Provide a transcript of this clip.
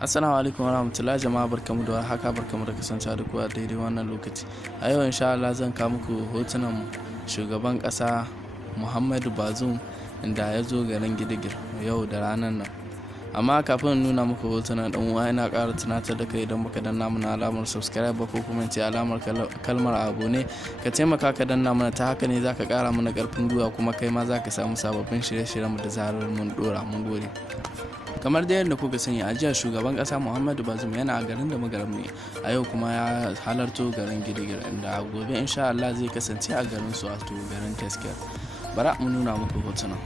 Assalamu alaikum warahmatullahi jama'a, barkamu da haka, barkamu da kasancewa da ku a daidai wannan lokaci. A yau insha Allah zan kawo muku hotunan shugaban ƙasa Muhammadu Bazoum inda ya zo garin Gidigir yau da ranar nan. Amma kafin in nuna muku hotunan ɗan uwa, ina ƙara tunatar da kai idan baka danna mana alamar subscribe ba ko kuma ce alamar kalmar abu ne, ka taimaka ka danna mana, ta haka ne zaka ƙara mana ƙarfin gwiwa kuma kai ma zaka samu sababbin shirye-shiryen da zarar mun ɗora. Mun gode. Kamar da yadda kuka sani, a jiya shugaban kasa Muhammadu Bazoum yana a garin da magaram ne, a yau kuma ya halarto garin Gidigir inda gobe insha Allah zai kasance a garin su, wato garin Teskel. Bara mu nuna muku hotunan.